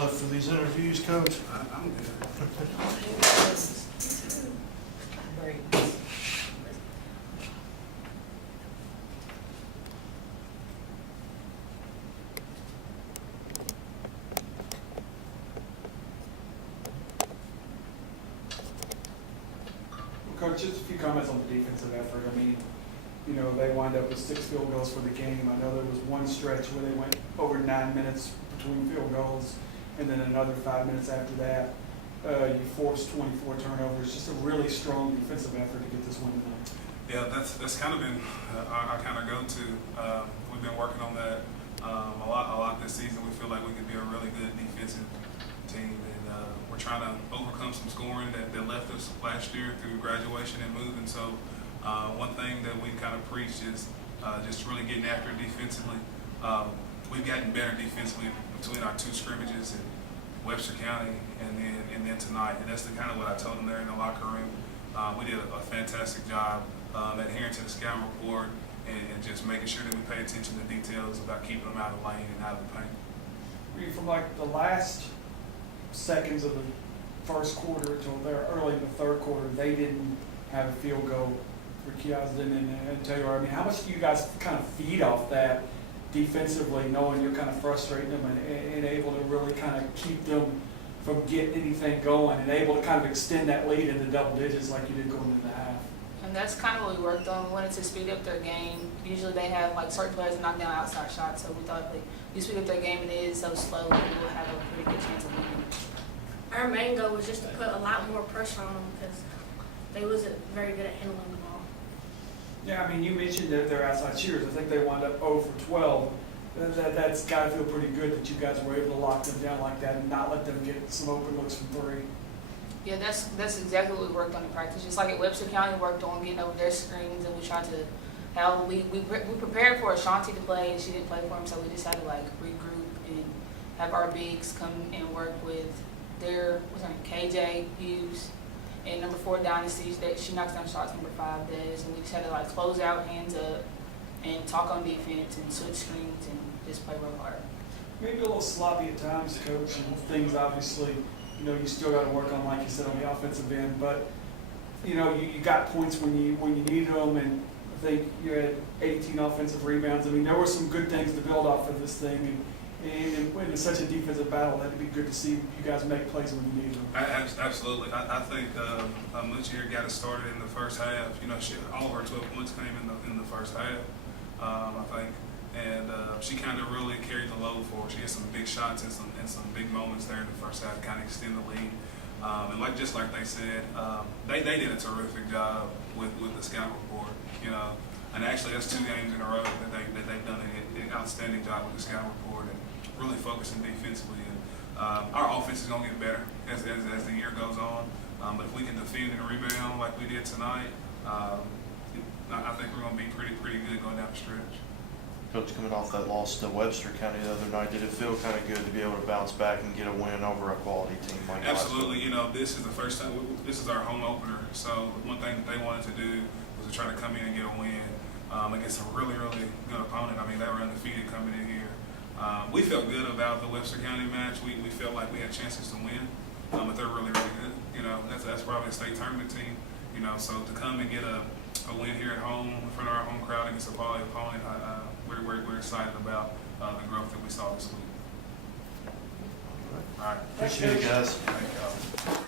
left for these interviews, Coach? I'm good. Coach, just a few comments on the defensive effort. I mean, you know, they wind up with 6 field goals for the game. I know there was one stretch where they went over 9 minutes between field goals, and then another 5 minutes after that. You forced 24 turnovers. Just a really strong defensive effort to get this win tonight. Yeah, that's kind of been our kind of go-to. We've been working on that a lot this season. We feel like we could be a really good defensive team, and we're trying to overcome some scoring that left us last year through graduation and moving. So one thing that we kind of preached is just really getting after it defensively. We've gotten better defensively between our 2 scrimmages in Webster County and then tonight, and that's kind of what I told them there in the locker room. We did a fantastic job adhering to the scout report and just making sure that we pay attention to details about keeping them out of the lane and out of the paint. From like the last seconds of the first quarter until there early in the third quarter, they didn't have a field goal for Kiosden and Taylor. I mean, how much do you guys kind of feed off that defensively, knowing you're kind of frustrating them and able to really kind of keep them from getting anything going and able to kind of extend that lead into double digits like you did going into the half? And that's kind of what we worked on. We wanted to speed up their game. Usually they have like certain players knock down outside shots, so we thought if we speed up their game and it is so slow, we'll have a pretty good chance of winning. Our main goal was just to put a lot more pressure on them because they wasn't very good at handling the ball. Yeah, I mean, you mentioned that they're outside shooters. I think they wound up 0 for 12. That's got to feel pretty good that you guys were able to lock them down like that and not let them get some open looks from 3. Yeah, that's exactly what we worked on in practice. Just like at Webster County, we worked on getting over their screens, and we tried to we prepared for Ashanti to play, and she didn't play for him, so we just had to like regroup and have our bigs come and work with their KJ Hughes and number 4 Dynasty. That she knocks down shots, number 5 does, and we just had to like close out, hands up, and talk on defense and switch screens and just play real hard. Maybe a little sloppy at times, Coach, and things obviously, you know, you still got to work on, like you said, on the offensive end. But, you know, you got points when you needed them, and I think you had 18 offensive rebounds. I mean, there were some good things to build off of this thing, and when it's such a defensive battle, that'd be good to see you guys make plays when you need them. Absolutely. I think Lucia here got us started in the first half. You know, all of her 12 points came in the first half, I think. And she kind of really carried the load for her. She had some big shots and some big moments there in the first half to kind of extend the lead. And just like they said, they did a terrific job with the scout report. You know, and actually that's 2 games in a row that they've done an outstanding job with the scout report and really focusing defensively. And our offense is going to get better as the year goes on. But if we can defend and rebound like we did tonight, I think we're going to be pretty good going down the stretch. Coach, coming off that loss to Webster County the other night, did it feel kind of good to be able to bounce back and get a win over a quality team like Glasgow? Absolutely. You know, this is the first time. This is our home opener. So one thing that they wanted to do was to try to come in and get a win against a really good opponent. I mean, they were undefeated coming in here. We felt good about the Webster County match. We felt like we had chances to win, but they're really good. You know, that's probably a state tournament team. You know, so to come and get a win here at home in front of our home crowd against a quality opponent, we're excited about the growth that we saw this week. All right. Appreciate it, guys. Thank you.